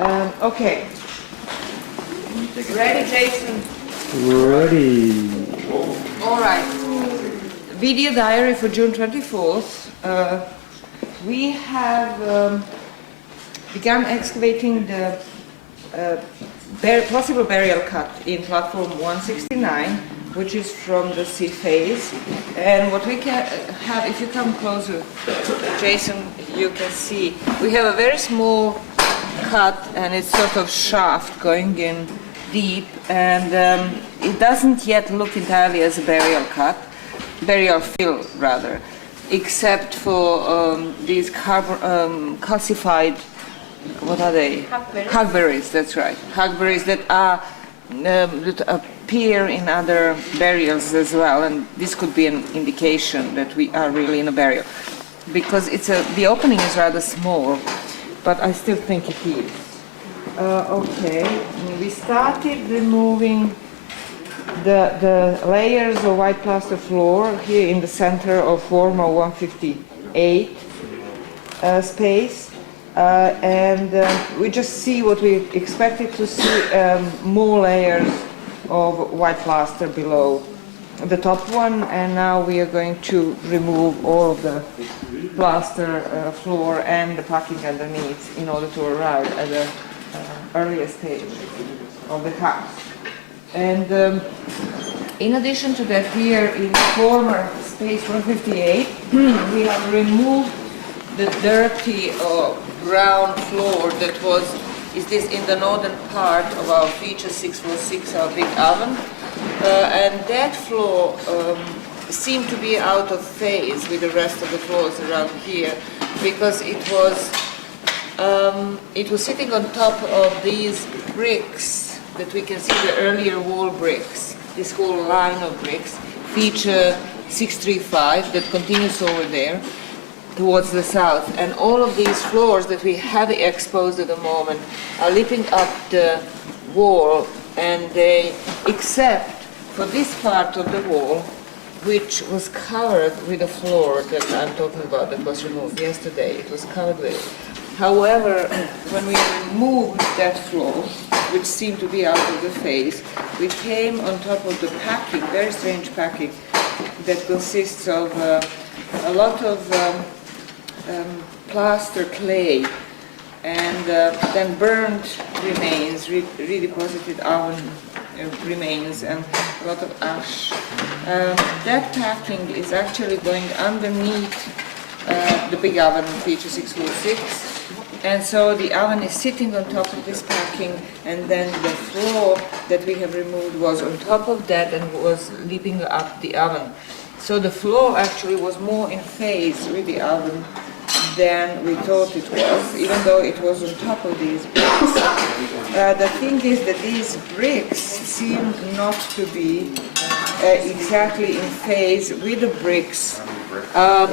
Okay. Ready, Jason? Ready. All right. Video diary for June 24th. We have begun excavating the possible burial cut in platform 169, which is from the sea face. And what we can have, if you come closer, Jason, you can see we have a very small cut, and it's sort of shaft going in deep, and it doesn't yet look entirely as a burial cut, burial fill rather, except for these calcified, what are they? Hackberries. Hackberries, that's right. Hackberries that are that appear in other burials as well, and this could be an indication that we are really in a burial, because the opening is rather small, but I still think it is. Okay, we started removing the layers of white plaster floor here in the center of former 158 space, and we just see what we expected to see, more layers of white plaster below the top one, and now we are going to remove all of the plaster floor and the packing underneath in order to arrive at the earlier stage of the house. And in addition to that, here in former space 158, we have removed the dirty ground floor that is in the northern part of our feature 646, our big oven, and that floor seemed to be out of phase with the rest of the floors around here, because it was sitting on top of these bricks that we can see, the earlier wall bricks, this whole line of bricks, feature 635 that continues over there towards the south, and all of these floors that we have exposed at the moment are lipping up the wall, and they, except for this part of the wall, which was covered with a floor that I'm talking about that was removed yesterday, it was covered with it. However, when we removed that floor, which seemed to be out of the phase, we came on top of the packing, very strange packing, that consists of a lot of plaster clay, and then burnt remains, redeposited oven remains, and a lot of ash. That packing is actually going underneath the big oven feature 646, and so the oven is sitting on top of this packing, and then the floor that we have removed was on top of that and was leaping up the oven. So the floor actually was more in phase with the oven than we thought it was, even though it was on top of these bricks. The thing is that these bricks seem not to be exactly in phase with the bricks of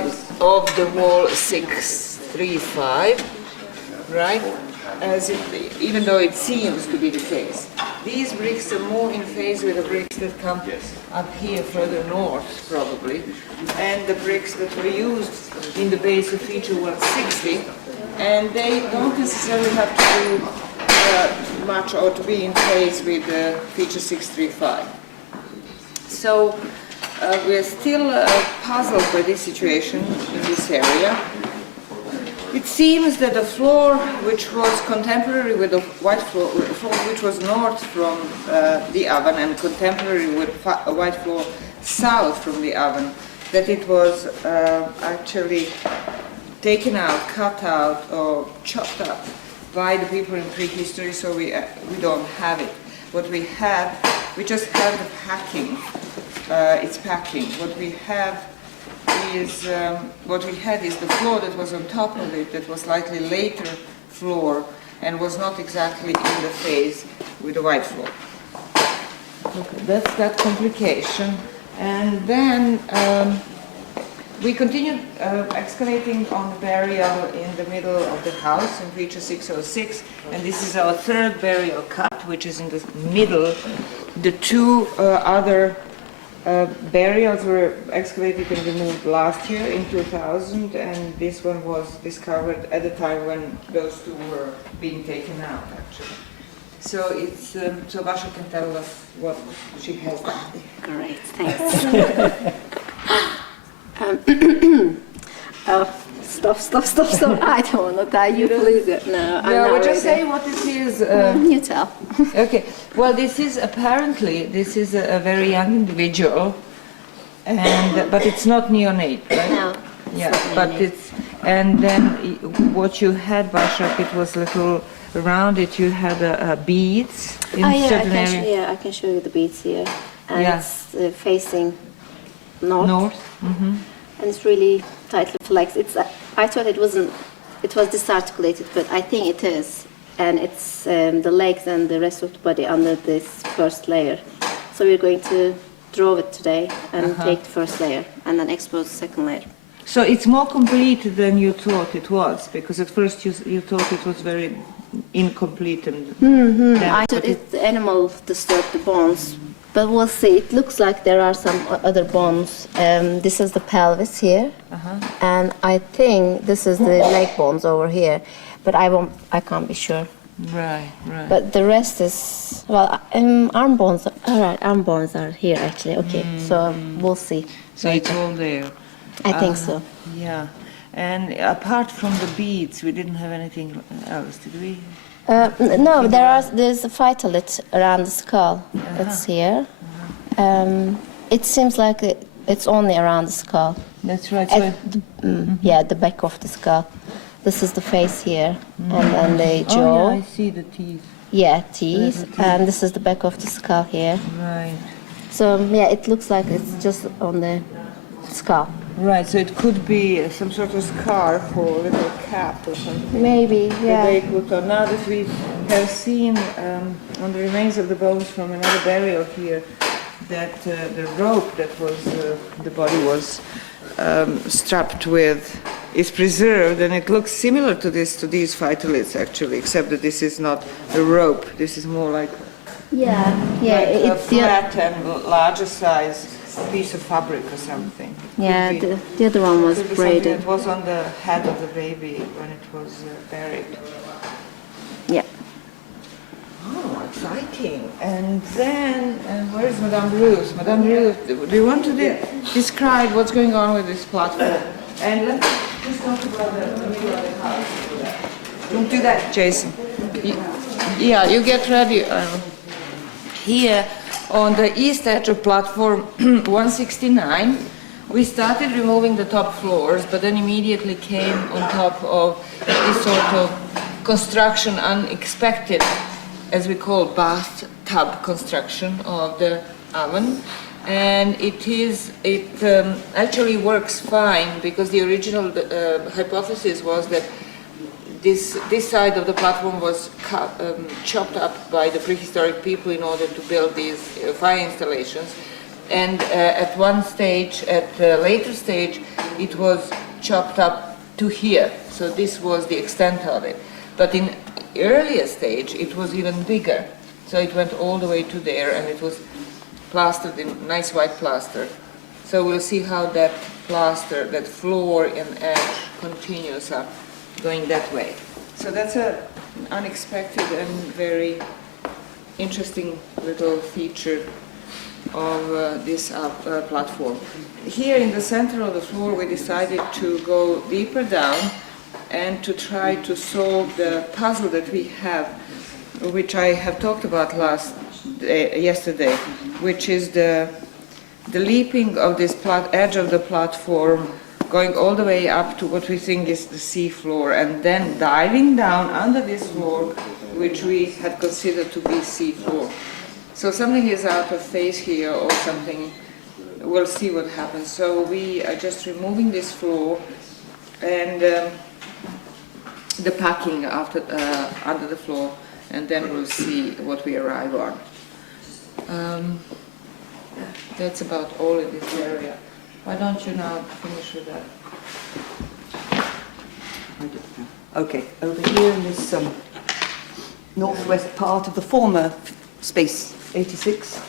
the wall 635, right? Even though it seems to be the case. These bricks are more in phase with the bricks that come up here further north, probably, and the bricks that were used in the base of feature 160, and they don't necessarily have to do much or to be in phase with feature 635. So we're still puzzled by this situation in this area. It seems that the floor, which was contemporary with the white floor which was north from the oven, and contemporary with a white floor south from the oven, that it was actually taken out, cut out, or chopped up by the people in prehistory, so we don't have it. What we have, we just have the packing, it's packing. What we had is the floor that was on top of it, that was slightly later floor and was not exactly in the phase with the white floor. Okay, that's that complication. And then we continued excavating on the burial in the middle of the house in feature 606, and this is our third burial cut, which is in the middle. The two other burials were excavated and removed last year in 2000, and this one was discovered at the time when those two were being taken out, actually. So it's so Basha can tell us what she has done. Great, thanks. Oh, stop. I don't want to tell you, please. No, I'm not we'll just ready. say what this is. You tell. Okay, well, this is a very young individual, and but it's not neonate, right? No. Yeah, not but neonate. it's, and then what you had, Bashak, it was little, around it you had beads in certain areas. I can show you the beads here. And Yeah. it's facing north. North? Mm-hmm. And it's really tightly flexed. I thought it was disarticulated, but I think it is. And it's the legs and the rest of the body under this first layer. So we're going to draw it today and take the first layer and then expose the second layer. So it's more complete than you thought it was, because at first you thought it was very incomplete and I thought the animal disturbed the bones, but we'll see. It looks like there are some other bones. This is the pelvis here, and I think this is the leg bones over here, but I can't be sure. Right. But the rest is, well, arm bones, all right, arm bones are here actually, okay, so we'll see. So it's all there. I think so. Yeah, and apart from the beads, we didn't have anything else, did we? No, there's a phytolith around the skull. It's here. It seems like it's only around the skull. That's right. Yeah, the back of the skull. This is the face here, and then the jaw. Oh, yeah, I see the teeth. Yeah, teeth, and this is the back of the skull here. Right. So yeah, it looks like it's just on the skull. Right, so it could be some sort of scarf or a little cap or something. Maybe, That yeah. they put on. Now that we have seen on the remains of the bones from another burial here, that the rope that was the body was strapped with is preserved, and it looks similar to these phytoliths actually, except that this is not a rope. This is more like a It's flat and larger size piece of fabric or something. yeah. Could be- The other one was could be something braided. that was on the head of the baby when it was buried. Yeah. Oh, exciting. And then, where is Madame Ruth? Madame Ruth, do you want to describe what's going on with this platform? And let's just talk about the middle of the house. Don't do that, Jason. Yeah, you get ready. Here, on the east edge of platform 169, we started removing the top floors, but then immediately came on top of this sort of construction, unexpected, as we call bathtub construction of the oven. And it actually works fine, because the original hypothesis was that this side of the platform was chopped up by the prehistoric people in order to build these fire installations. And at one stage, at a later stage, it was chopped up to here. So this was the extent of it. But in earlier stage, it was even bigger. So it went all the way to there, and it was plastered in nice white plaster. So we'll see how that plaster, that floor and edge continues up, going that way. So that's an unexpected and very interesting little feature of this platform. Here in the center of the floor, we decided to go deeper down and to try to solve the puzzle that we have, which I have talked about yesterday, which is the leaping of this edge of the platform, going all the way up to what we think is the sea floor, and then diving down under this floor, which we had considered to be sea floor. So something is out of phase here or something. We'll see what happens. So we are just removing this floor and the packing after under the floor, and then we'll see what we arrive on. That's about all in this area. Why don't you now finish with that? Okay, over here in this northwest part of the former space 86,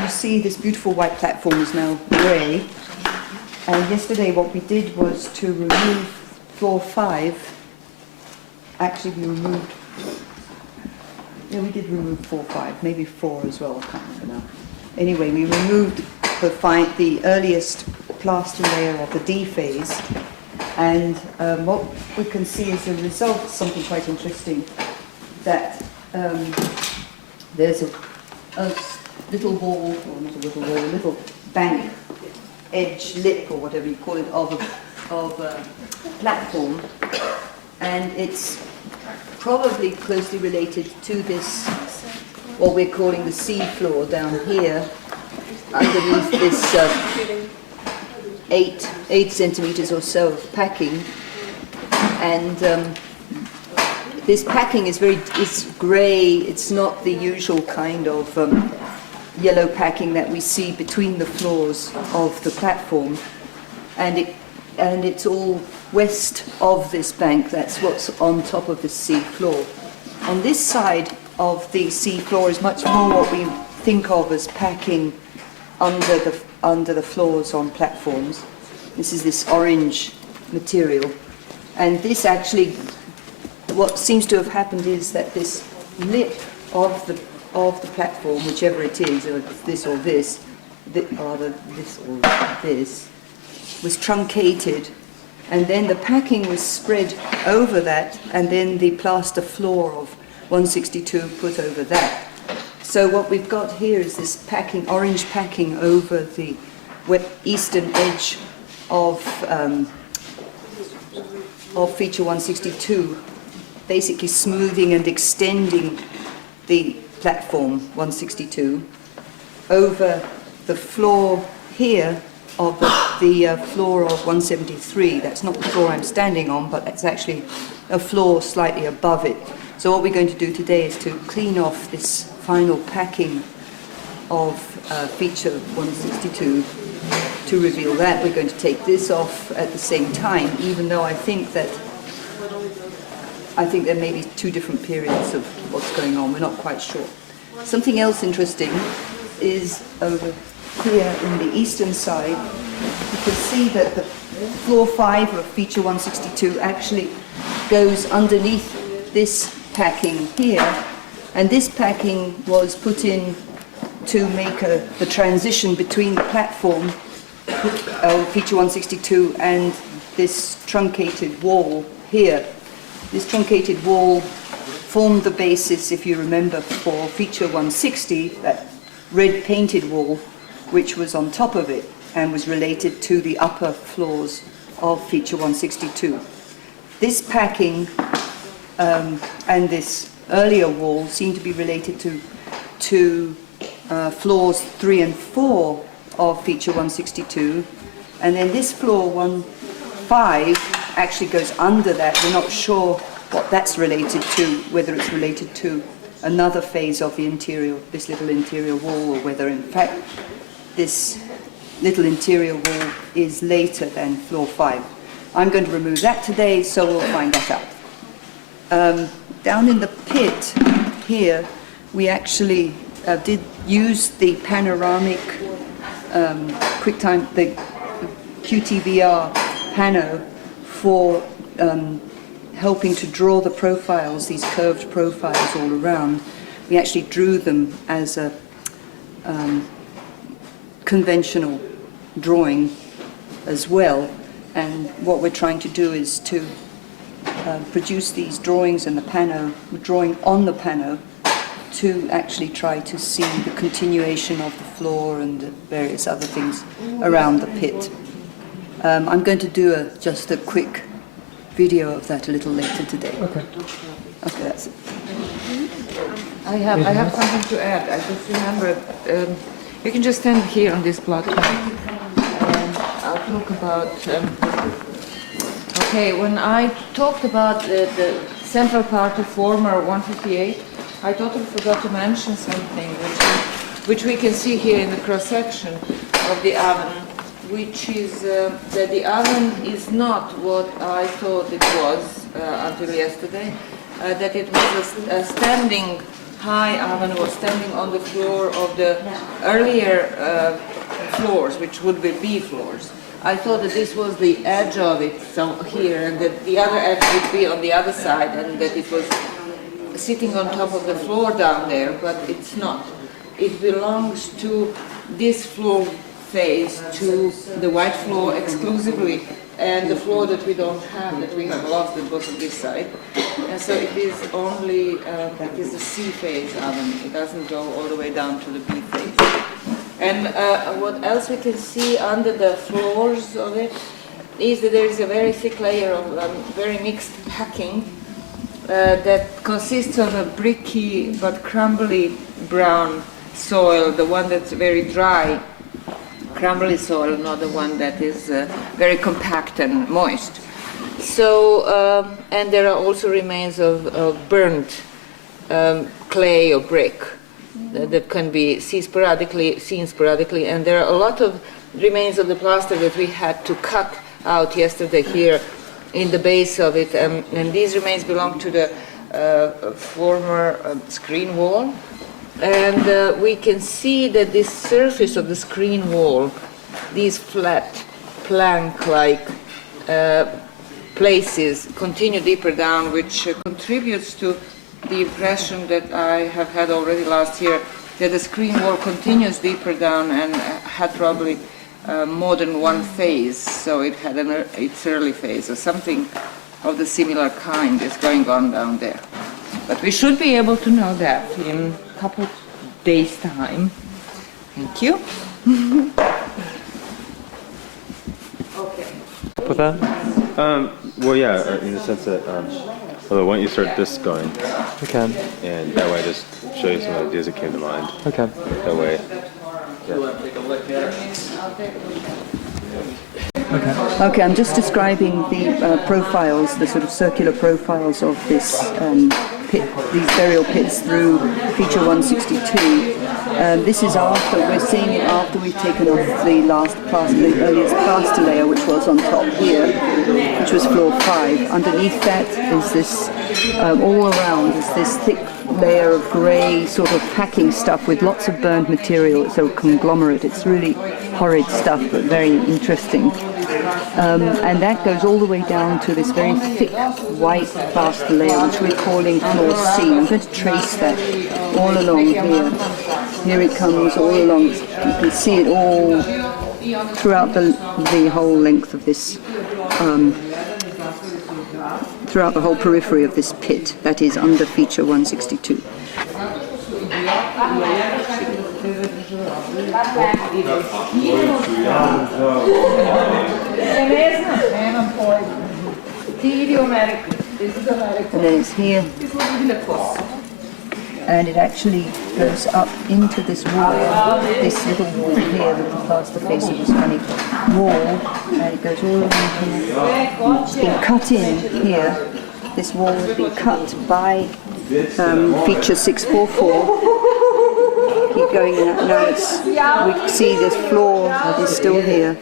you see this beautiful white platform is now grey. And yesterday what we did was to remove floor 5. Actually we removed, yeah, we did remove 4, 5, maybe 4 as well, I can't remember now. Anyway, we removed the earliest plaster layer of the D phase, and what we can see as a result, something quite interesting, that there's a little wall, or not a little wall, a little bank, edge lip, or whatever you call it, of a platform, and it's probably closely related to this, what we're calling the sea floor down here, underneath this 8 centimeters or so of packing. And this packing is grey. It's not the usual kind of yellow packing that we see between the floors of the platform, and it's all west of this bank. That's what's on top of the sea floor. On this side of the sea floor is much more what we think of as packing under the floors on platforms. This is this orange material, and this actually, what seems to have happened is that this lip of the platform, whichever it is, or this or this, rather this or this, was truncated, and then the packing was spread over that, and then the plaster floor of 162 put over that. So what we've got here is this packing, orange packing over the eastern edge of feature 162, basically smoothing and extending the platform 162 over the floor here of the floor of 173. That's not the floor I'm standing on, but it's actually a floor slightly above it. So what we're going to do today is to clean off this final packing of feature 162. To reveal that, we're going to take this off at the same time, even though I think there may be 2 different periods of what's going on. We're not quite sure. Something else interesting is over here in the eastern side. You can see that the floor 5 of feature 162 actually goes underneath this packing here, and this packing was put in to make the transition between the platform feature 162 and this truncated wall here. This truncated wall formed the basis, if you remember, for feature 160, that red painted wall, which was on top of it and was related to the upper floors of feature 162. This packing and this earlier wall seem to be related to floors 3 and 4 of feature 162, and then this floor 15 actually goes under that. We're not sure what that's related to, whether it's related to another phase of the interior, this little interior wall, or whether in fact this little interior wall is later than floor 5. I'm going to remove that today, so we'll find that out. Down in the pit here, we actually did use the panoramic QuickTime, the QTVR pano for helping to draw the profiles, these curved profiles all around. We actually drew them as a conventional drawing as well, and what we're trying to do is to produce these drawings in the pano, drawing on the pano, to actually try to see the continuation of the floor and the various other things around the pit. I'm going to do just a quick video of that a little later today. Okay. Okay, that's it. I have something to add. I just remembered, you can just stand here on this platform. I'll talk about, okay, when I talked about the central part of former 158, I totally forgot to mention something which we can see here in the cross-section of the oven, which is that the oven is not what I thought it was until yesterday. that it was a standing high oven, was standing on the floor of the earlier floors, which would be B floors. I thought that this was the edge of it, so here, and that the other edge would be on the other side, and that it was sitting on top of the floor down there, but it's not. It belongs to this floor face, to the white floor exclusively, and the floor that we don't have, that we have lost, that was on this side. And so it is only, that is the C phase oven. It doesn't go all the way down to the B phase. And what else we can see under the floors of it is that there is a very thick layer of very mixed packing that consists of a bricky but crumbly brown soil, the one that's very dry, crumbly soil, not the one that is very compact and moist. So, and there are also remains of burnt clay or brick that can be seen sporadically, and there are a lot of remains of the plaster that we had to cut out yesterday here in the base of it, and these remains belong to the former screen wall. And we can see that this surface of the screen wall, these flat plank-like places, continue deeper down, which contributes to the impression that I have had already last year, that the screen wall continues deeper down and had probably more than one phase, so it had its early phase, or something of the similar kind is going on down there. But we should be able to know that in a couple of days' time. Thank you. Okay. Put that? Well, yeah, in the sense that, well, why don't you start this going? Okay. And that way I just show you some ideas that came to mind. Okay. That way. Okay, I'm just describing the profiles, the sort of circular profiles of this pit, these burial pits through feature 162. This is after, we're seeing it after we've taken off the last plaster, the earliest plaster layer, which was on top here, which was floor 5. Underneath that is this, all around is this thick layer of grey sort of packing stuff with lots of burnt material. It's a conglomerate. It's really horrid stuff, but very interesting. And that goes all the way down to this very thick white plaster layer, which we're calling floor C. I'm going to trace that all along here. Here it comes all along. You can see it all throughout the whole length of this, throughout the whole periphery of this pit that is under feature 162. And then it's here, and it actually goes up into this wall, this little wall here with the plaster face of this funny wall, and it goes all around here. It's been cut in here. This wall has been cut by feature 644. Keep going in that. Now it's, we can see this floor is still here.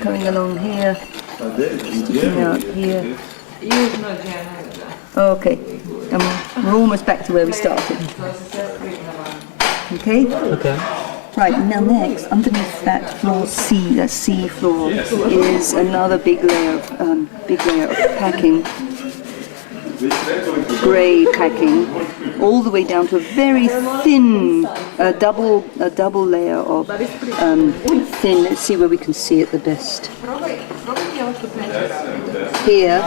Coming along here, sticking out here. Okay, and we're almost back to where we started. Okay? Okay. Right, now next, underneath that floor C, that C floor, is another big layer of packing, grey packing, all the way down to a very thin, double layer of thin. Let's see where we can see it the best. Here,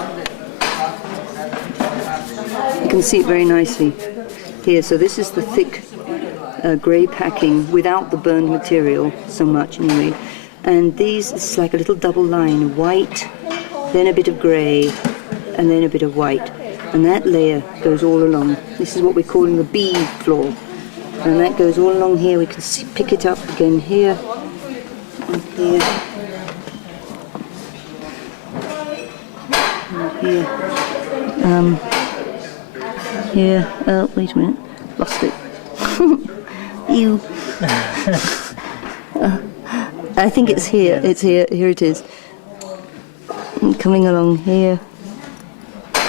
you can see it very nicely. Here, so this is the thick grey packing without the burned material so much anyway, and these, it's like a little double line, white, then a bit of grey, and then a bit of white, and that layer goes all along. This is what we're calling the B floor, and that goes all along here. We can see, pick it up again here and here and here. Here, oh wait a minute, lost it. You. I think it's here. It's here. Here it is. Coming along here,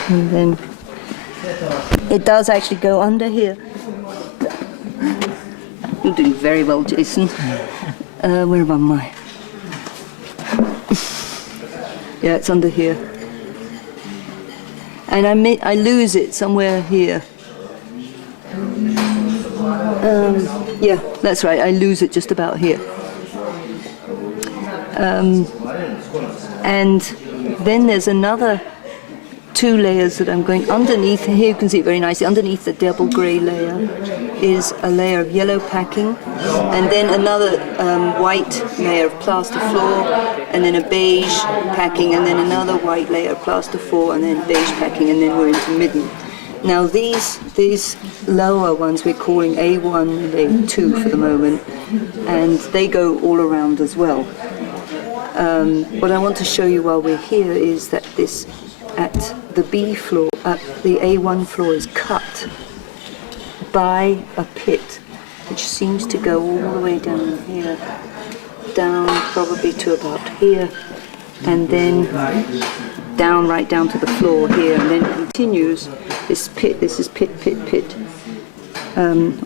and then it does actually go under here. You're doing very well, Jason. Where am I? Yeah, it's under here. And I lose it somewhere here. Yeah, that's right. I lose it just about here. And then there's another 2 layers that I'm going underneath. Here you can see it very nicely. Underneath the double grey layer is a layer of yellow packing, and then another white layer of plaster floor, and then a beige packing, and then another white layer of plaster floor, and then beige packing, and then we're into midden. Now these lower ones we're calling A1 and A2 for the moment, and they go all around as well. What I want to show you while we're here is that this, at the B floor, the A1 floor is cut by a pit which seems to go all the way down here, down probably to about here, and then down right down to the floor here, and then continues this pit. This is pit,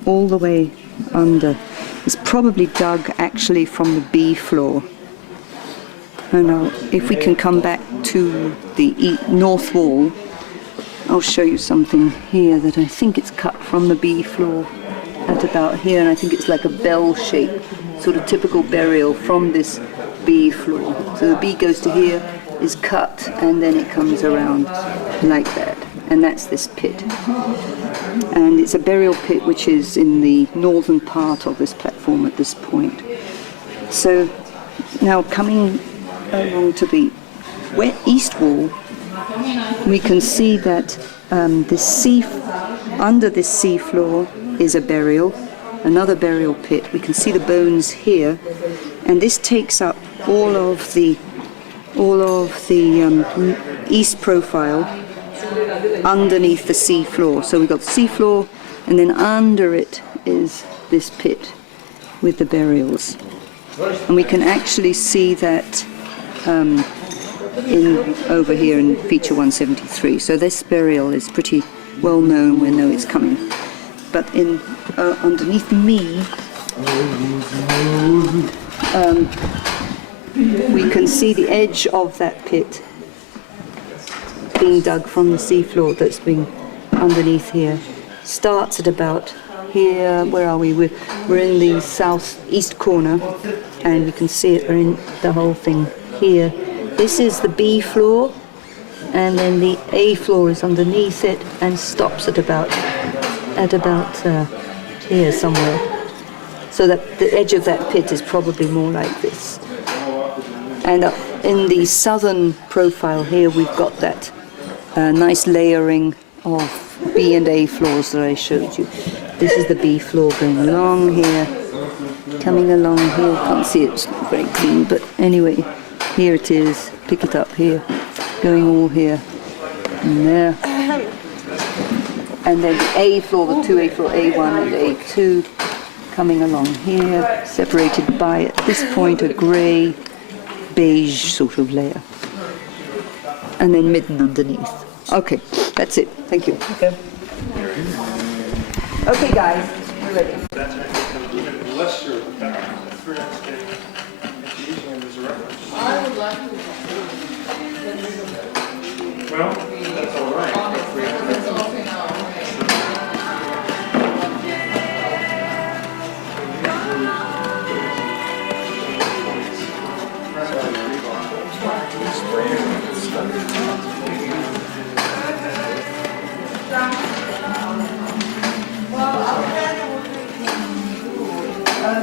all the way under. It's probably dug actually from the B floor. And now, if we can come back to the north wall, I'll show you something here that I think it's cut from the B floor at about here, and I think it's like a bell shape, sort of typical burial from this B floor. So the B goes to here, is cut, and then it comes around like that, and that's this pit. And it's a burial pit which is in the northern part of this platform at this point. So now coming along to the east wall, we can see that under this sea floor is a burial, another burial pit. We can see the bones here, and this takes up all of the east profile underneath the sea floor. So we've got the sea floor, and then under it is this pit with the burials, and we can actually see that over here in feature 173. So this burial is pretty well known. We know it's coming. But underneath me, we can see the edge of that pit being dug from the seafloor that's been underneath here. Starts at about here. Where are we? We're in the southeast corner, and you can see it. We're in the whole thing here. This is the B floor, and then the A floor is underneath it and stops at about here somewhere. So that the edge of that pit is probably more like this. And in the southern profile here, we've got that nice layering of B and A floors that I showed you. This is the B floor going along here, coming along here. Can't see it, it's not very clean, but anyway, here it is. Pick it up here, going all here and there. And then the A floor, the 2A floor, A1 and A2, coming along here, separated by, at this point, a grey, beige sort of layer. And then midden underneath. Okay, that's it. Thank you. Okay, guys, we're ready. I would like to. Well, that's all right. That's okay now.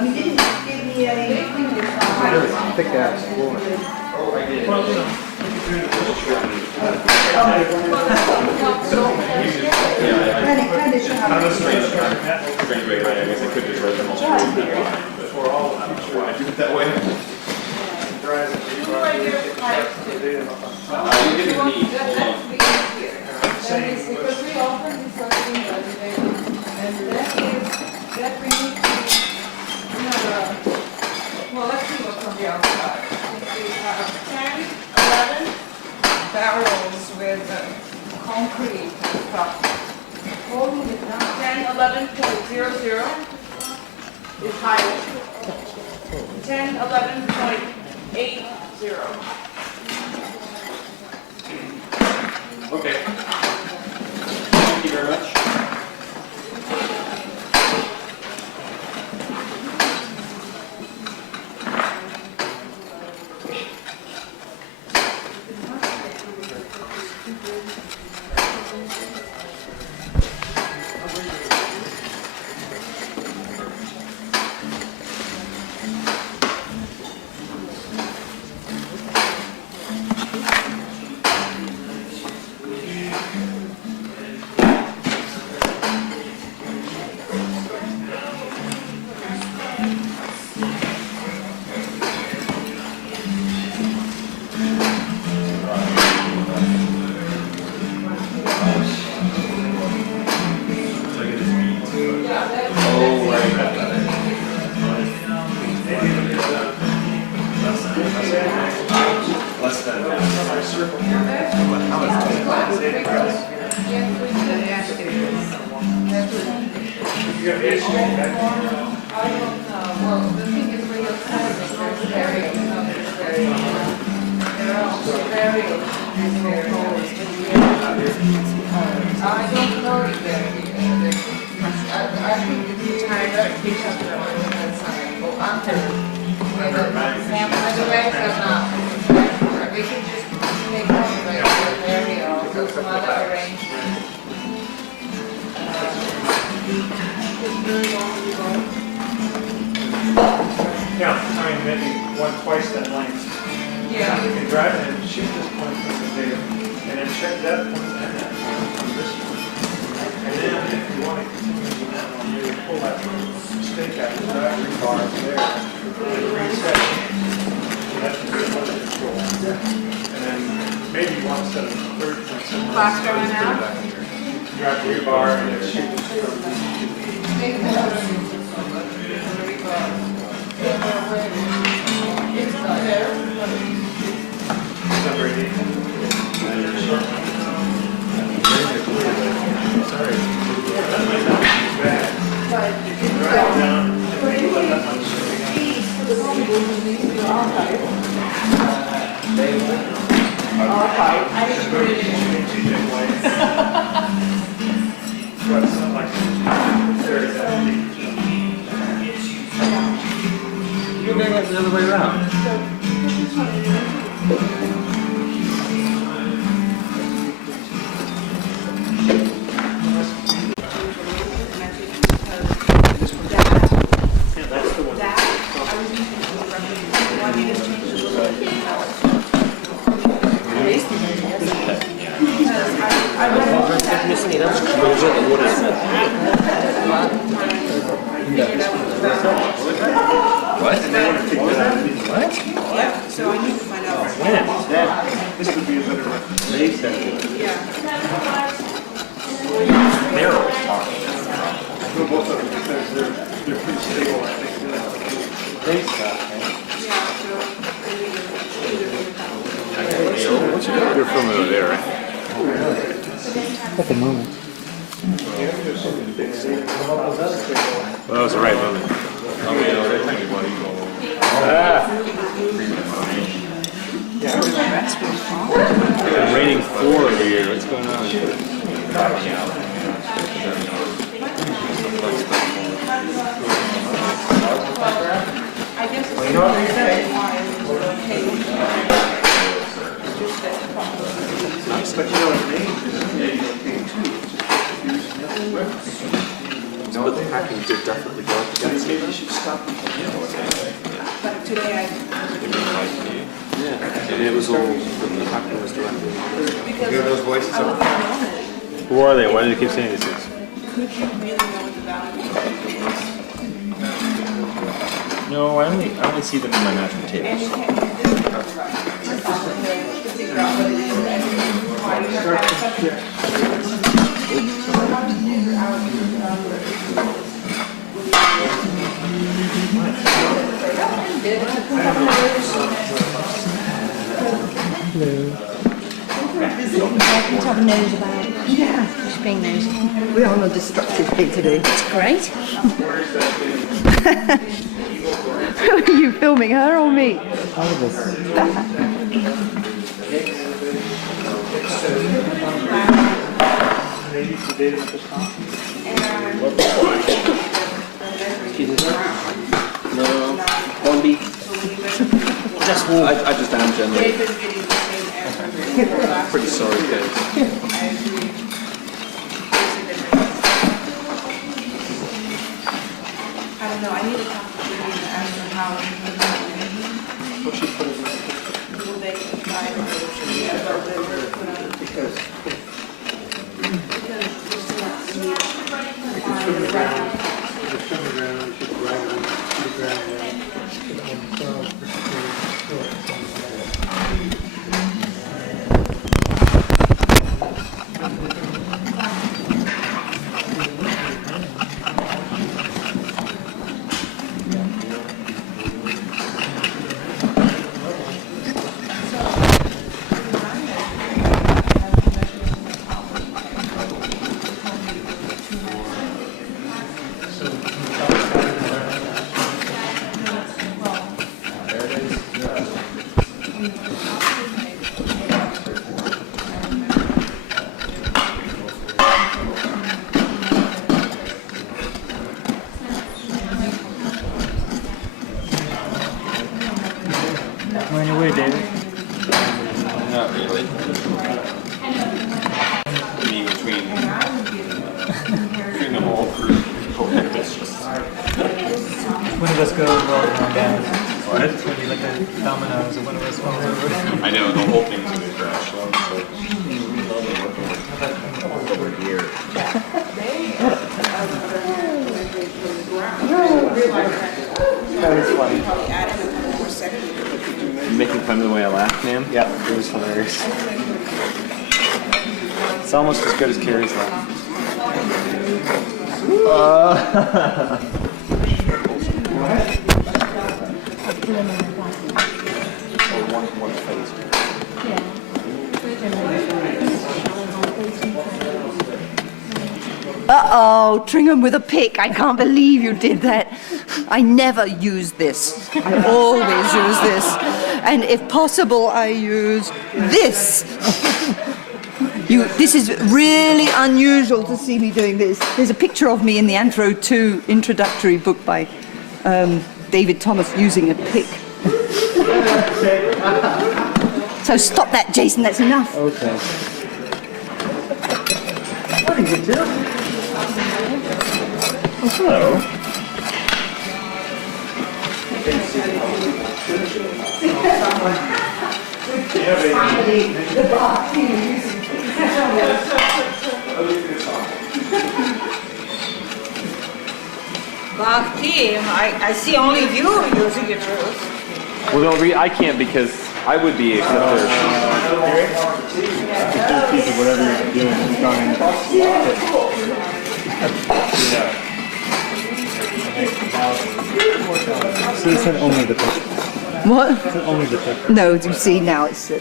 You didn't give me a Thick ass floor. Well, let's see what's on the barrels with concrete and stuff. 1011.00 is higher. 1011.80. Okay. Thank you very much. Yeah, I mean, maybe twice that length. Yeah. You can drive and shoot this point from the data, and then check that point and that point from this one. And then if you want to continue with that one, you pull that stake out of the battery bar there and reset. That's the good one to control. And then maybe you want to set a third point somewhere. Clock going out? Drive the rebar and then shoot this from the You're doing it the other way around. You're from over there, right? At the moment. Well, that was the right moment. It's raining 4 over here. What's going on? I guess it's But you know, it may be okay too. No, the packing did definitely go up against Maybe you should stop and But today Yeah, and it was all, the packing was directly. because Hear those voices? I wasn't on it. Who are they? Why do they keep saying these things? Could you really know what the value is? No, I only see them in my matching And tables. you can't use this one, right? To figure out what it is and why you have to have Hello. have a nose about. Yeah. Just being nosy. We are on a destructive day today. It's great. Are you filming her or me? All of us. No, one beef. Just one. I just am generally. Pretty sorry, guys. I don't know, I need to talk to you and ask her how will they apply the We're on your way, David. Not really. Me between the whole crew. It's just. One of us goes, we're all going down. What? It's going to be like a dominoes, and one of us falls over. I know the whole thing's gonna crash. So over here. That was funny. You making fun of the way I laugh, man? Yeah, it was hilarious. It's almost as good as Carrie's laugh. Uh-oh, Tringham with a pick. I can't believe you did that. I never use this. I always use this. And if possible, I use this. This is really unusual to see me doing this. There's a picture of me in the Anthro 2 introductory book by David Thomas using a pick. So stop that, Jason, that's enough. Okay. What did you do? Oh, hello. Bach team, I see only you using it. Well, don't read. I can't because I would be except for. Keep it, whatever you're doing, it's fine. So it said only the pick. What? It said only the pick. No, you see, now it's... the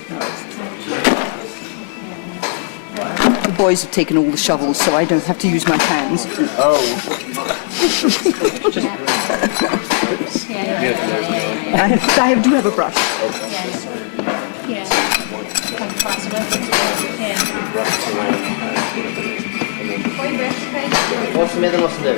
boys have taken all the shovels, so I don't have to use my hands. Oh. I do have a brush. What's the middle? What's the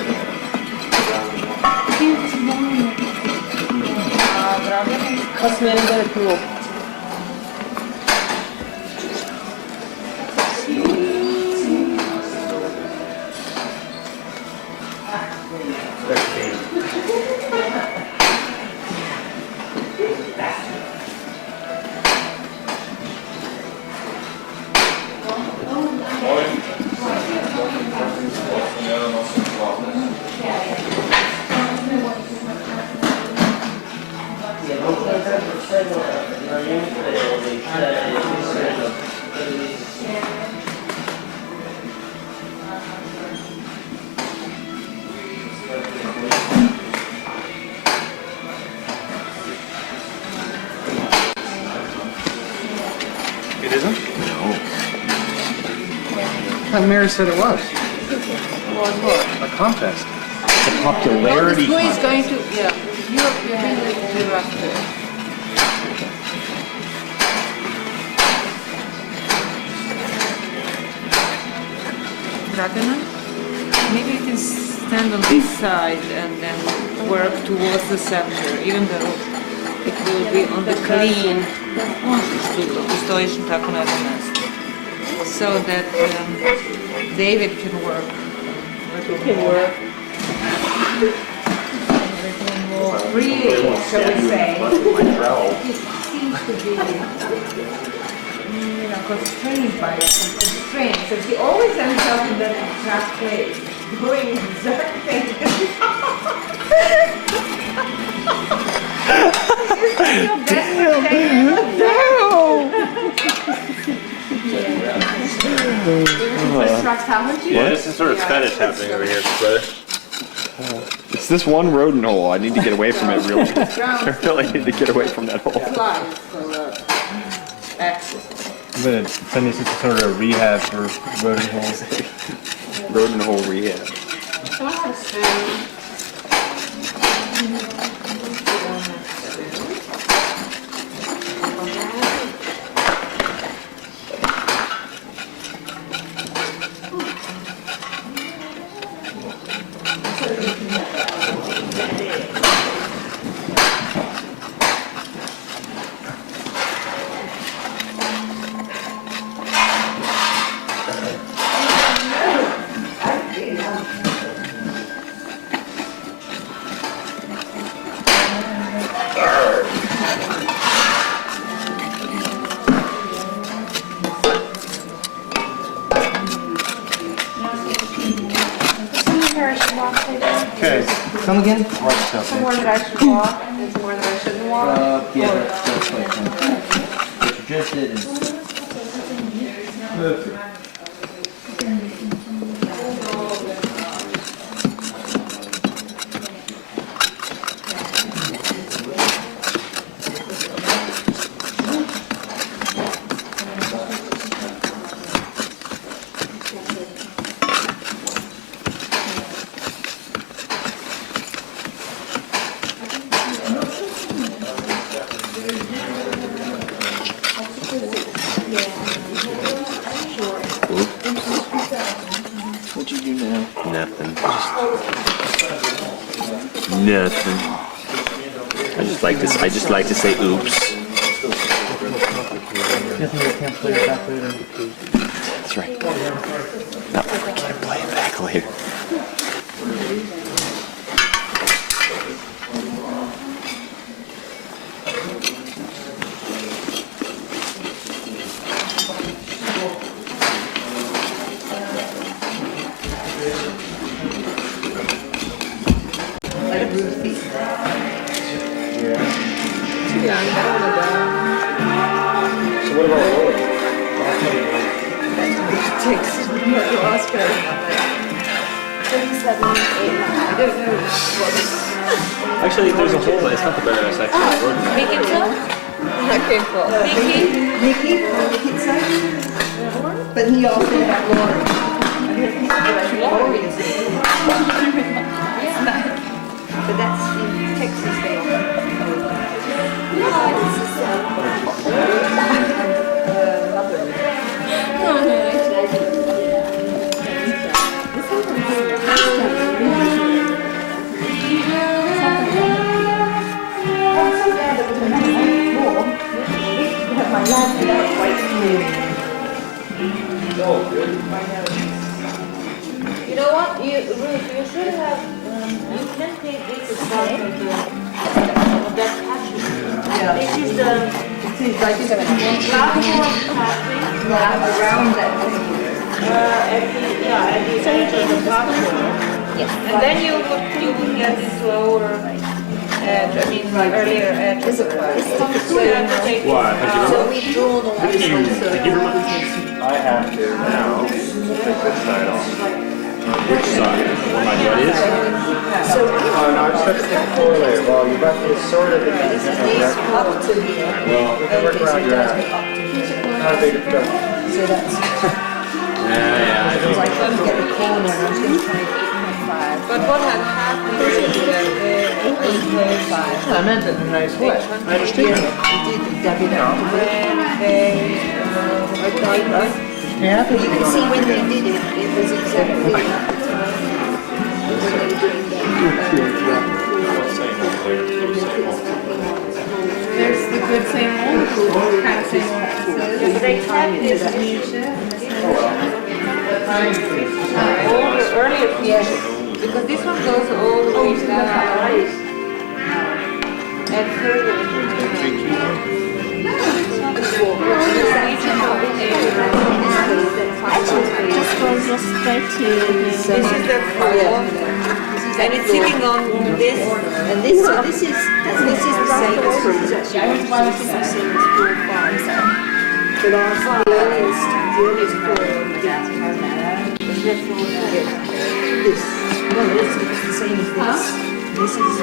It isn't? No. Like Mary said it was. A contest. It's a popularity Who is contest. going to, yeah, you're the director. Dragonon? Maybe you can stand on this side and then work towards the center, even though it will be on the clean. Možeš tu da stojiš tako na jednom mjestu. So that David can work. Can work. More freely, shall we say. He seems to be, constrained by constraints, and he always ends up in that exact place, doing the exact thing. Yeah, this is sort of fetish happening over here, brother. It's this one rodent hole. I need to get away from it really. I really need to get away from that hole. I'm gonna send this to sort of rehab for rodent holes. Rodent hole rehab. Okay. Come again? Somewhere that I should walk and somewhere that I shouldn't walk. Yeah, that's like what you just did is. What'd you do now? Nothing. Nothing. I just like to say oops. That's right. No, I can't play it back later. Like Ruthie. So what about rolling? Takes the Oscar. 37, 8 and a half. I don't know what this. Actually, there's a hole. It's not the better section. Make it so? Okay, cool. Nikki said. But he also had Laurie. Laurie is but that's in Texas. They You know what, Ruth, you should have, you can take this aside from that patching. This is the like platform patching. around that. At the edge of the platform. Yes. And then you would get this lower edge, I mean earlier edge. So you have to take this out. So we draw the one. I have to now take this side off. Which side? Where my butt is? No, I just have to take a floor layer. Well, your butt is sort of in the Up to here. Well, work around your ass. Not a big deal. So that's. Yeah, I Because I couldn't get the corner and I was going to try 25. But what had happened is that I meant it in a nice way. I understand. We did dab it out. Yeah, But you can see when they did it, it was exactly when they were doing that. There's the good same old, kind of same old. But they kept this niche. All the earlier pieces, because this one goes all the way down and further. Actually, just goes straight to This is the floor, and it's sitting on this. And this, so this is the same as for actually 4, 5. But our the earliest floor is this. No, it's the same as this. This is.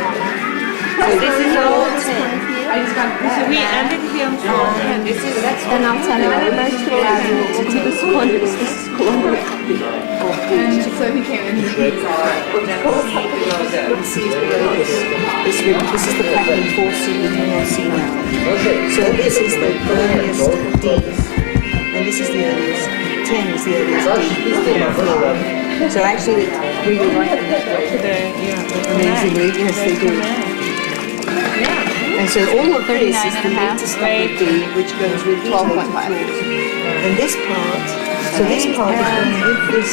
So this is all 10. So we ended here on 4. This is then I'll tell you to do this one. This is Colombia. And so he came in, he This is the pattern 4C and 4C now. So this is the earliest D, and this is the earliest 10 is the earliest D. So actually, we were right in that way. Amazingly, yes, they do. And so all of this is the latest of D, which goes with 12.5. And this part, so this part is going with this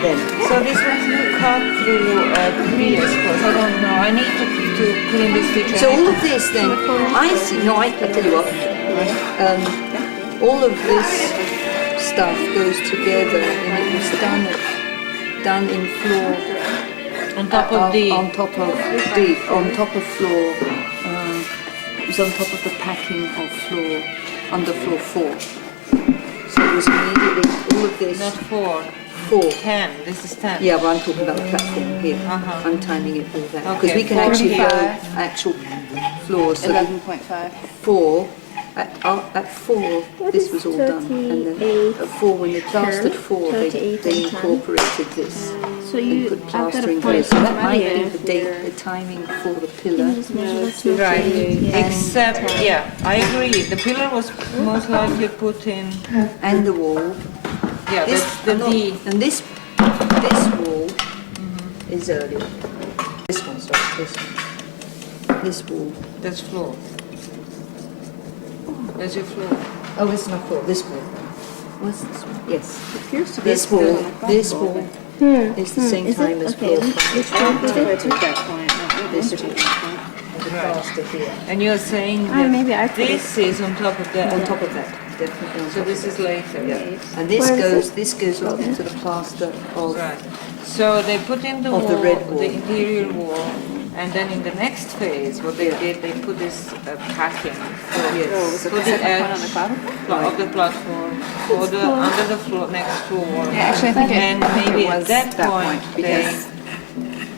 then. So this was cut through previous course. I don't know. I need to clean this feature. So all of this then, I see, no, I tell you what, all of this stuff goes together and it was done in floor. On top of D. On top of D, on top of floor. It was on top of the packing of floor, under floor 4. So it was immediately, all of this. Not 4. 4. 10. This is 10. Yeah, but I'm talking about the platform here. I'm timing it all that. Because Okay, we can actually go 45. actual floors. So 11.5. 4, at 4, this was all done. And then at 4, when they plastered 4, they incorporated this. So And put plastering here. So that might be the date, the timing for the pillar. Right. Except, yeah, I agree. The pillar was most likely put in. And the wall. Yeah, This, that's the D. and this wall is earlier. This one, sorry, this one. This wall. That's floor. That's your floor. Oh, it's not floor, this wall. What's this one? Yes. Appears to be. This wall is the same time as floor. Which one is it? This wall. The plaster here. And you're saying maybe I that put this is on top of that. On top of that, definitely on So top this of is that. later. Yeah. And this goes up into the plaster of Right. So they put in the Of wall, the red wall. the interior wall, and then in the next phase, what they did, they put this packing Yes. for the edge of the platform, for the under the floor, next floor. Yeah, actually, I think it, And maybe at was that point, because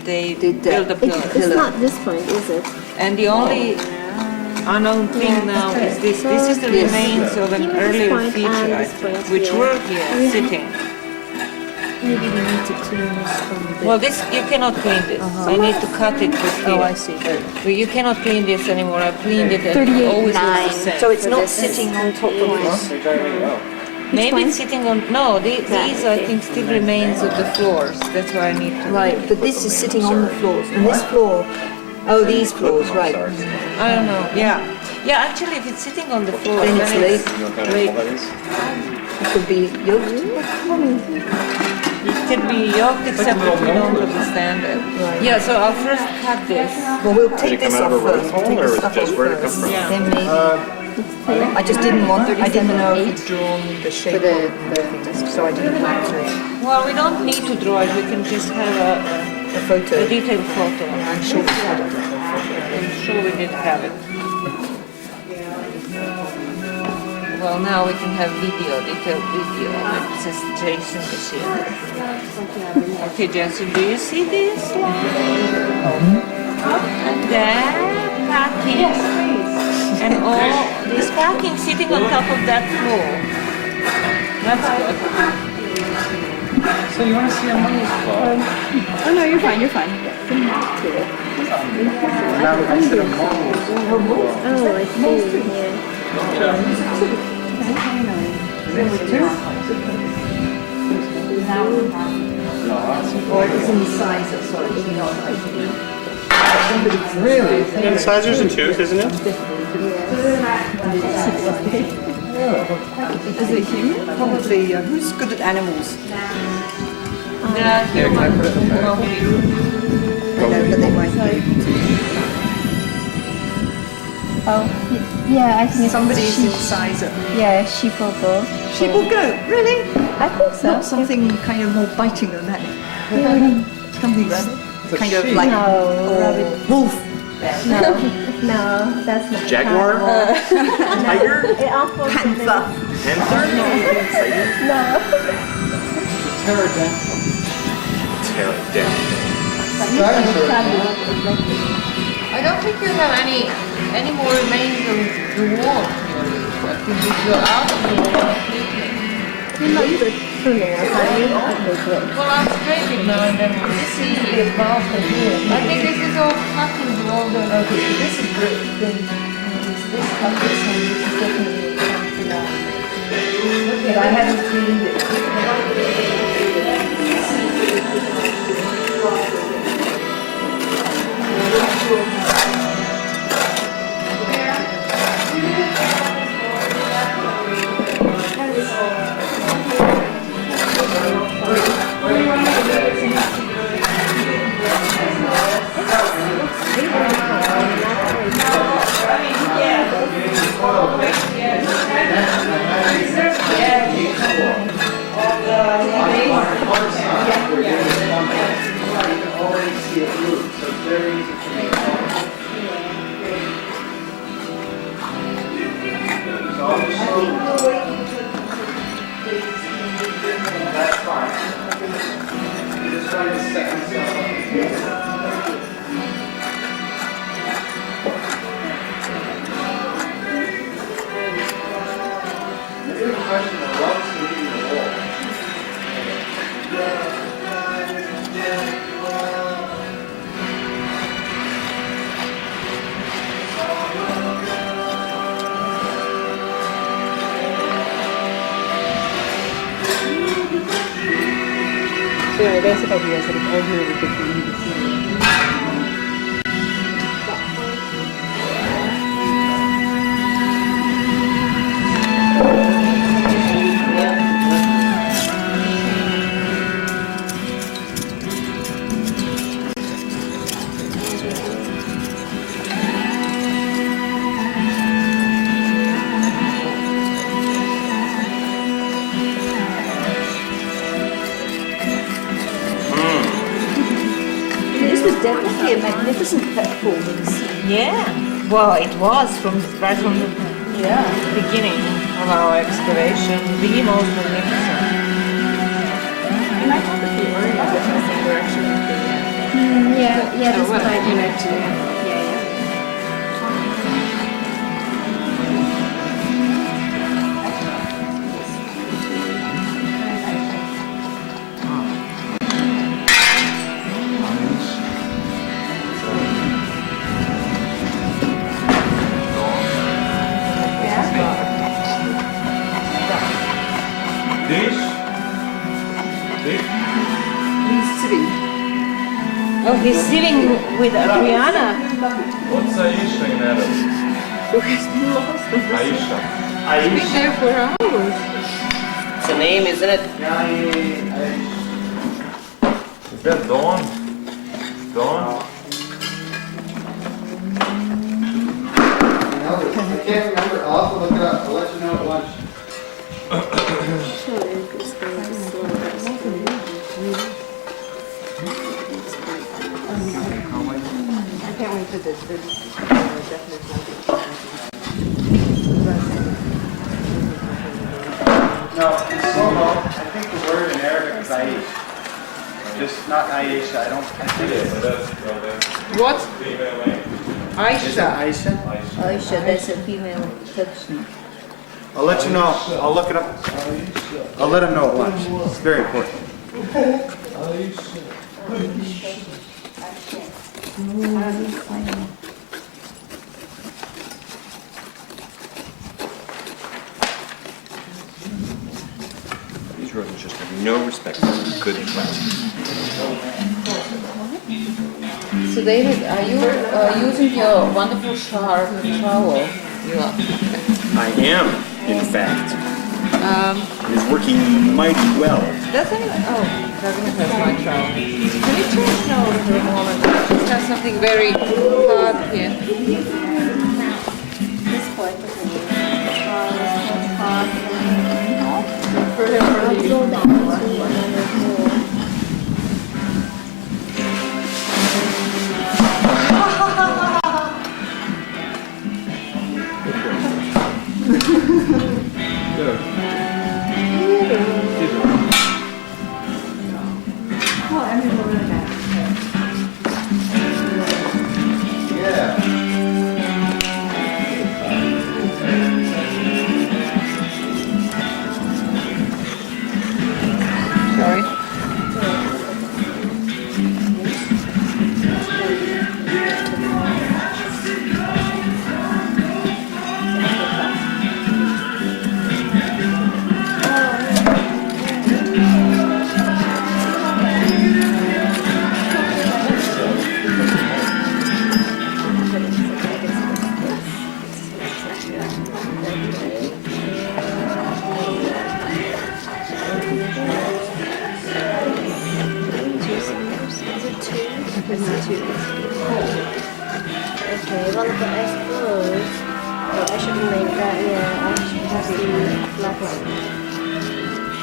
they did that. build the pillar. It's not this point, is it? And the only unknown thing now is this. This is the Yes. remains of an Even this earlier point and feature, this point which here. were here, sitting. Maybe we need to clean this from the... Well, this, you cannot clean this. I need to cut it with here. Oh, I see. But you cannot clean this anymore. I cleaned it and it always looks the same. So it's not sitting on top of this. Maybe it's sitting on, no, these I think still remains of the floors. That's why I need to. Right, but this is sitting on the floors. And this floor, oh, these floors, right. I don't know, yeah. Yeah, actually, if it's sitting on the floor, Then then it's it's late. late. It could be yoked. It can be yoked except that we don't understand it. Yeah, so I'll first cut this. Well, we'll Did take it come this out off of a first. roll We'll take or the was it stuff just off where it come first. from? Yeah. Then maybe. I just didn't want, I didn't know if you'd drawn the shape of the so I didn't want to. Well, we don't need to draw it. We can just have A a photo. detailed photo. I'm sure we had it. I'm sure we did have it. Well, now we can have video, detailed video. It says Jason is here. Okay, Jason, do you see this line? And then packing. And all this packing sitting on top of that floor. That's good. So you want to see a monkey's claw? Oh no, you're fine, you're fine. Now I said a mole. Oh, I see. Yeah. Or it's in the size of, sorry, it's not Really? Incisors and tooth, isn't it? Is it human? Probably. Who's good at animals? Yeah, Yeah, can I put it in the bag? I know, but they might be. Oh, yeah, I think it's Somebody's sheep. incisor. Yeah, sheep or goat. Sheep or goat? Really? I think so. Not something kind of more biting than that. Something kind of like No, wolf. no, no, that's not Jaguar? Tiger? Panther. Panther? No. Pterodactyl. Pterodactyl. I don't think you have any more remains of the wall. I think if you're out of the wall completely. You're not good pruning us, are you? Okay, great. Well, I'm scraping now and then you see it. I think this is all cutting to all the... Okay, so this is great. Then this cut, this one, this is definitely something else. But I haven't cleaned it. That's fine. You're just trying to set yourself up. There's a question of what's leading the wall. So my basic idea is that it's all really good for you to see. This was definitely a magnificent performance. Yeah, well, it was right from the beginning of our excavation, the most magnificent. And I thought that the area was in the same direction as the Yeah, this is what my I did direction. actually. Yeah, yeah. He's sitting. Oh, he's sitting with Adriana. What's Aisha in Arab? Who has been lost. Aisha. Been there for hours. It's a name, isn't it? Is that Dawn? Dawn? I can't remember. I'll have to look it up. I'll let you know at lunch. Çatalhöyük is going to slow down. I can't wait for this. No, in slow-mo, I think the word in Arabic is Aish. Just not Aisha. I think it is. What? Is that Aisha? Aisha, that's a female Turkish. I'll let you know. I'll look it up. I'll let him know at lunch. It's very important. These rodents just have no respect for good plastic. So David, are you using your wonderful sharp trowel? You are. I am, in fact. It is working mighty well. Does anyone? Oh, doesn't have my trowel. Can you change now for a moment? I just have something very hard here. This point of view. Hard. For him, for I'll you. go down to another hole. Sorry. Okay, well, but I suppose I shouldn't make that. Yeah, I should have the black one.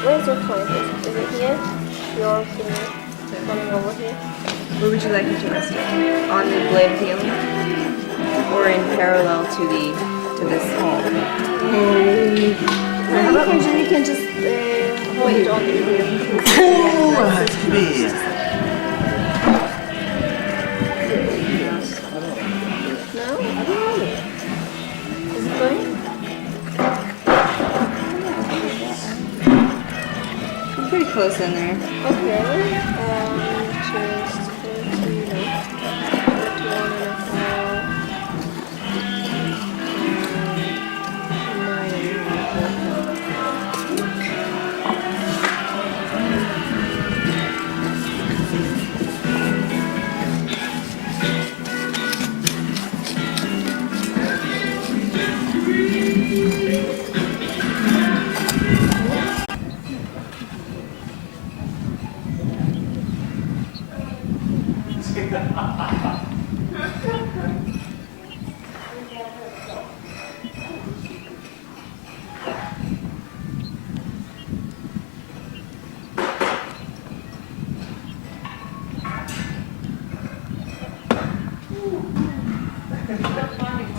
Where's your point? Is it here? Your thing coming over here? Where would you like it to rest? On the blade of the alien? Or in parallel to this hole? You can just hold it on the No? I don't know. Is it going? I'm pretty close in there. Okay. Just 41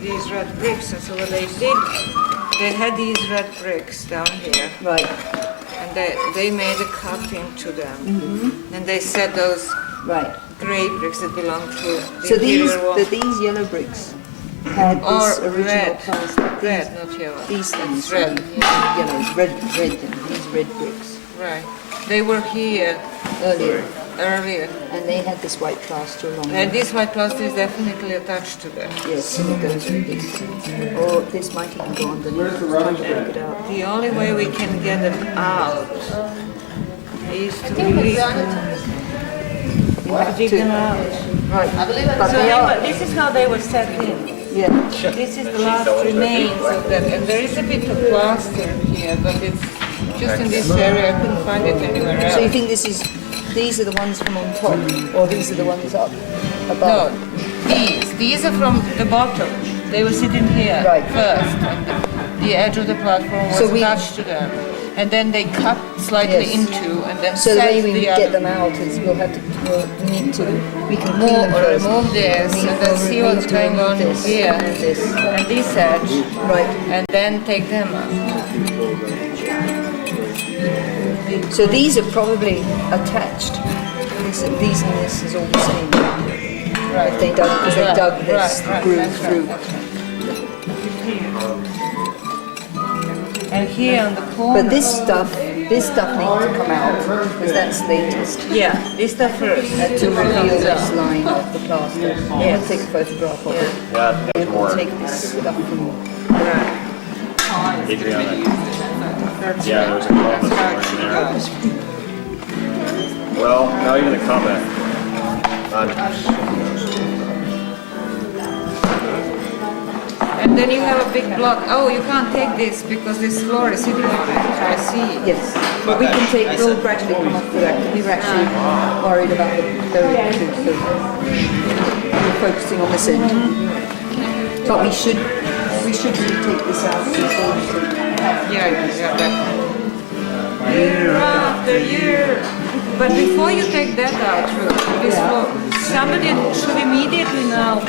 These red bricks, and so what they did, they had these red bricks down here, Right, and they made a cut into them, and they said those right. grey bricks that belong to the So interior wall. these yellow bricks had Or this original red. plastic. Red, not yellow. These things, Red. yellow, red, these red bricks Right. They were here earlier, earlier, and they had this white plaster along and them. this white plaster is definitely attached to them. Yes, and it goes with this. Or this might even go underneath. Trying to break it out. The only way we can get them out is to release them. Dig them out. Right, I believe but So they are, this is how they were set in. yeah. This is the last remains of them, and there is a bit of plaster here, but it's just in this area. I couldn't find it anywhere else. So you think these are the ones from on top, or these are the ones up No, above? these are from the bottom. They were sitting here Right. first, and the edge of the platform was So we- attached to them. and then they cut slightly Yes. into, and then So the set way we the get other. them out is we'll need to, we can clean More them or first. remove this, We and then will see need what's to going remove on this here, and this. and this edge, Right. and then take them out. So these are probably attached. These and this is all the same. Right. If they dug, because they Right, dug this right, groove that's right, through. that's right. And here on the corner. But this stuff needs to come out because that's latest. Yeah, this stuff first. To reveal this line of the plaster. Yeah, take a photograph of it. Yeah, that's And we'll more. take this stuff from. Adriana. Yeah, there's a comment somewhere in there. Well, not even a comment. And then you have a big block. Oh, you can't take this because this floor is sitting on it. I see. Yes, but we can take. We'll gradually come up with that. We were actually worried about the going to, so we're focusing on this end. But we should really take this out. Yeah, definitely. Year after year. But before you take that out, this floor, somebody should immediately now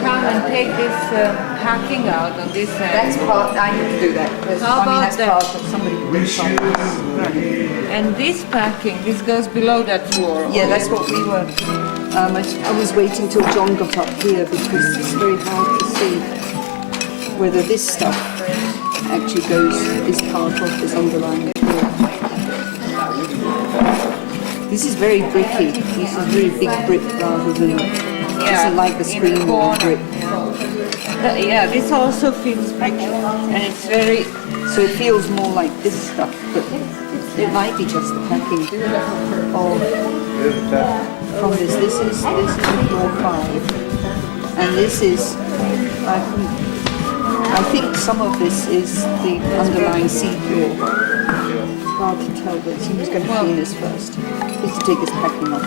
come and take this hacking out on this end. That's part. I need to do that. How about that's that? part of somebody. And this packing, this goes below that floor. Yeah, that's what we were. I was waiting till John got up here because it's very hard to see whether this stuff actually is part of this underlying floor. This is very bricky. This is really big brick rather than. Isn't like the screen wall brick. Yeah, this also feels bricky, and it's very. So it feels more like this stuff, but it might be just the packing of from this. This is floor 5, and this is. I think some of this is the underlying sea floor. Hard to tell, but he was going to clean this first. Just to take this packing off.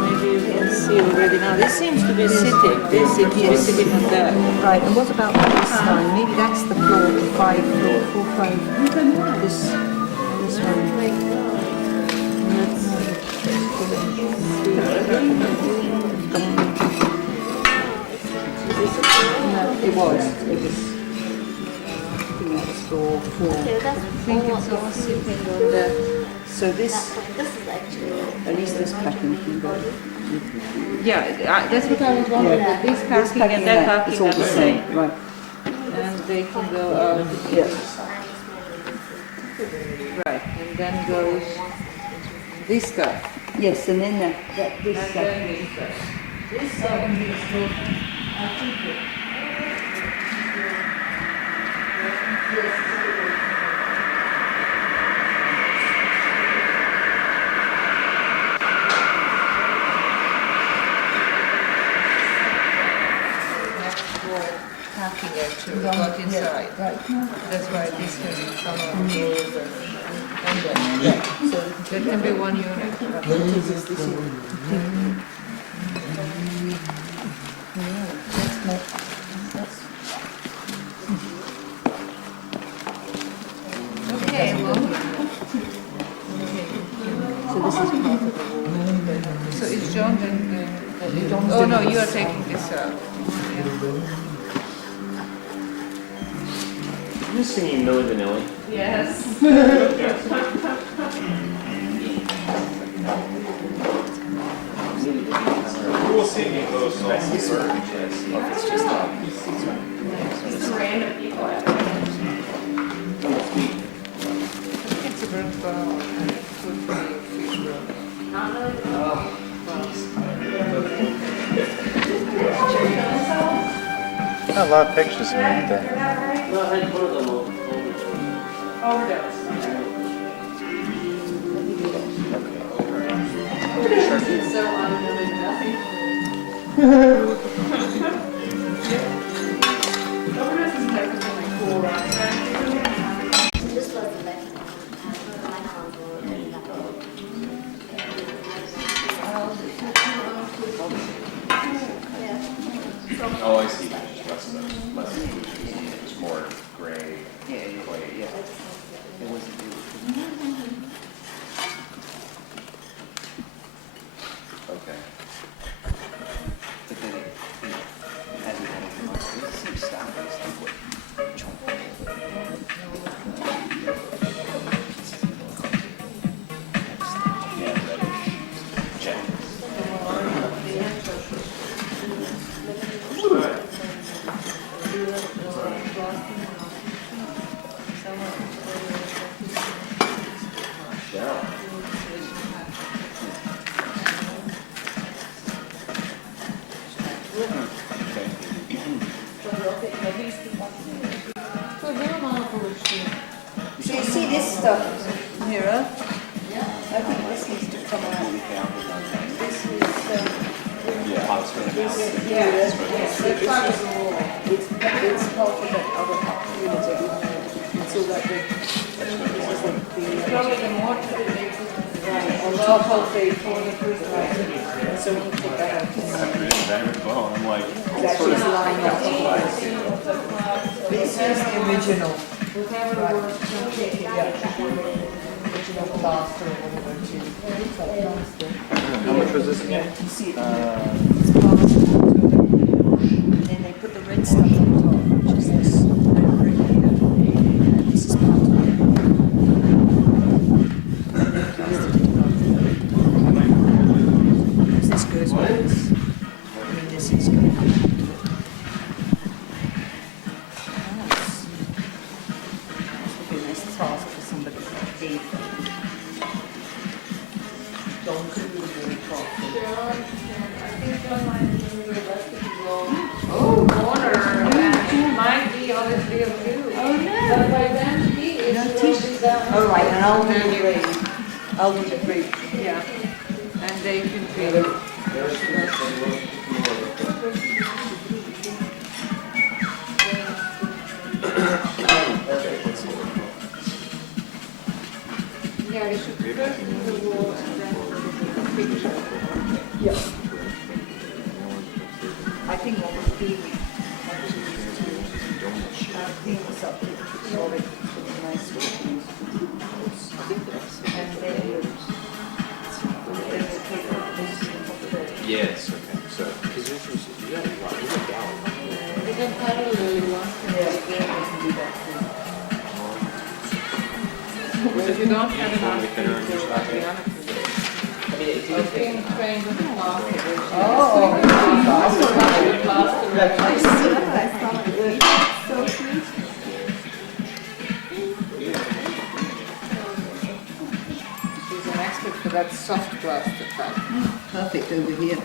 Maybe you can see already now. This seems to be sitting. This seems to be sitting on that. Right, and what about this line? Maybe that's the floor 5, floor 4, 5. This one. It was. I think that was floor 4. So that's I think it's all sitting on that. So this is actually. at least this packing can go. Yeah, that's what I was wondering. Yeah. That this This packing packing and that it's packing all are the the same. same. Right. And they can go out. Yeah. Right, and then goes this stuff. Yes, and then this And stuff. then this stuff. This stuff needs to, I think it. Packing actually got inside. Right. That's why this has come on and then. So that can be one unit. Okay, well. So this is part of the wall. So it's John then. Oh no, you are taking this out. You singing Milli Vanilli? Yes. Who will sing you those songs first? It's a burnt bone. Could be fish roll. A lot of pictures in there. This was the left Oh, I see. Less inclusion. It's more gray. Yeah. So you see this stuff, Mira? I think this needs to come out. This is, it's part of that other unit that we had. It's all that big. Probably the more Right, on top of the so we can take that out. I'm like, That's just lying on top of it. This is the original. Original plaster or whatever it is. how much was this again? You can see it here. It's plaster. And then they put the red stuff on top, which is this red brick here. And this is part of it. This goes with this. I mean, this is good. That's a nice task for somebody to pay for. John could be very thoughtful. Oh, Warner, might be on his deal too. Oh, no. But by then he is done. All right, and I'll do the grade. I'll do the grade. Yeah, and they can be. Yeah, they should first do the wall and then the picture. Yeah. I think what would be things up solid, nice looking. And then we take this. Yes, okay, so, because you got a lot, you got down. We can parallel one. Yeah, we can do that too. Well, if you don't have enough Thinner and people, just like like the it. other people. I mean, if you I've been trained with the plaster. Oh, She's an expert for that soft plaster type. perfect over here.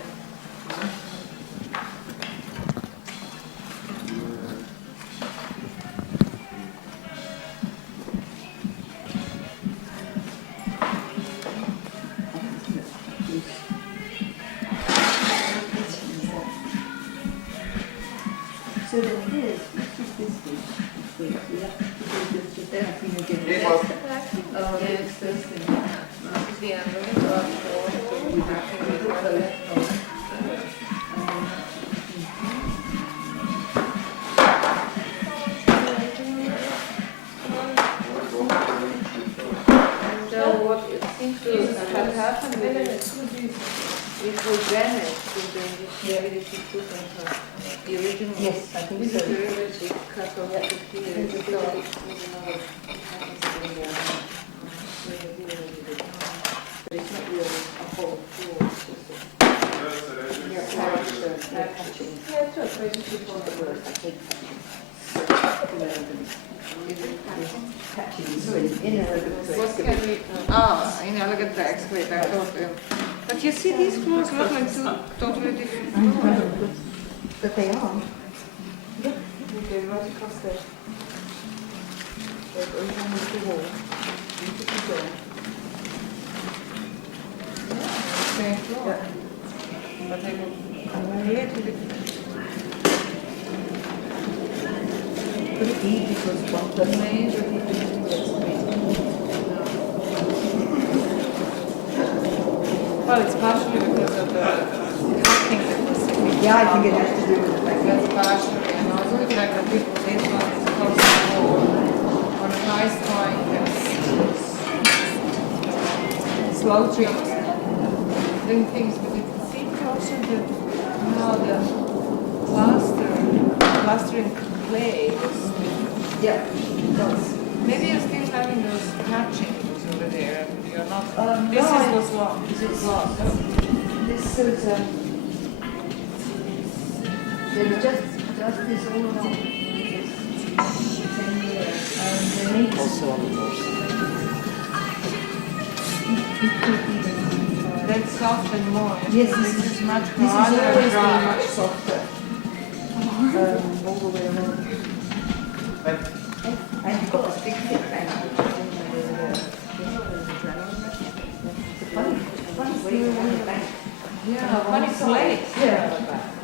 So then this is this thing. Yeah. Just everything again. Oh, it's this thing. This is the envelope. So what it seems to have happened with it was damaged with the initiality put on the original. Yes, I think so. The big cut off the here. So it's another but it's not really a whole floor. It's just patching. Yeah, it's just basically for the word. I hate patching. What can we, Inelegant bags, wait, I thought, but you see, these floors look like two totally different floors. But they are. They're right across there. They're going down the wall. Beautiful door. Same floor. But they look a little different. Could it be because one person Major difference. Well, it's partially because of the cutting that was sitting. Yeah, I think it has to do with the fact That's partially, and also the fact that this one is close to the wall on a nice drawing that's slow treat. Doing things, but it seems also that now the plastering clay was, yeah, it does. maybe you're still having those patchings over there, and you're not, this no, is what's lost. This is lost. This is, there's just this all along. And they need Also on the north side. That's soft and more. Yes, This is much this has harder always and been dry. much softer. Yeah, funny place. Yeah.